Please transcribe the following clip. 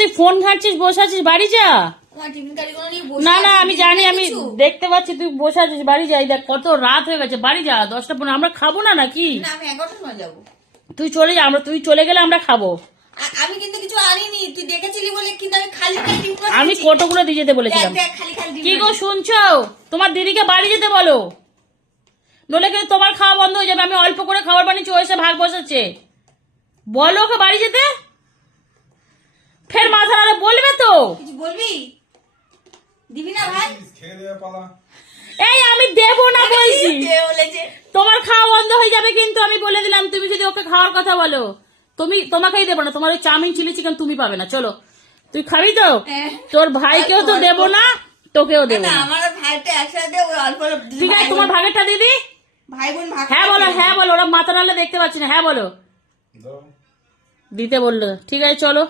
তুই ফোন ঘাঁটছিস, বসে আছিস, বাড়ি যা। না না আমি জানি, আমি দেখতে পাচ্ছি তুই বসে আছিস, বাড়ি যাই। দেখ কত রাত হয়ে গেছে, বাড়ি যা। 10টা 15 আমরা খাবো না নাকি? আমি 11টার সময় যাবো। তুই চলে যা, তুই চলে গেলে আমরা খাবো। আমি কিন্তু কিছু আনিনি, তুই দেখেছিলি বলে কিন্তু আমি খালি খালি ডিম আমি কোটোগুলো দিয়ে যেতে বলেছিলাম। কি গো শুনছো? তোমার দিদিকে বাড়ি যেতে বলো, নইলে কিন্তু তোমার খাওয়া বন্ধ হয়ে যাবে। আমি অল্প করে খাবার বানিয়েছি, ও এসে ভাগ বসাচ্ছে। বলো ওকে বাড়ি যেতে। ফের মাথা নাড়ে বলবে তো। কিছু বলবি? দিবি না ভাই? এই আমি দেবো না বলছি, তোমার খাওয়া বন্ধ হয়ে যাবে কিন্তু আমি বলে দিলাম। তুমি যদি ওকে খাওয়ার কথা বলো, তোমাকেই দেবো না। তোমার ওই চাউমিন চিলি চিকেন তুমি পাবে না। চলো, তুই খাবি তো? তোর ভাইকেও তো দেবো না, তোকেও দেবো না। আমার ভাইটা একসাথে অল্প। ঠিক আছে, তোমার ভাগেরটা দিদি। ভাই বোন ভাগ। হ্যাঁ বলো, হ্যাঁ বলো। ওরা মাথা নাড়লে দেখতে পাচ্ছি না। হ্যাঁ বলো, দিতে বললো। ঠিক আছে চলো।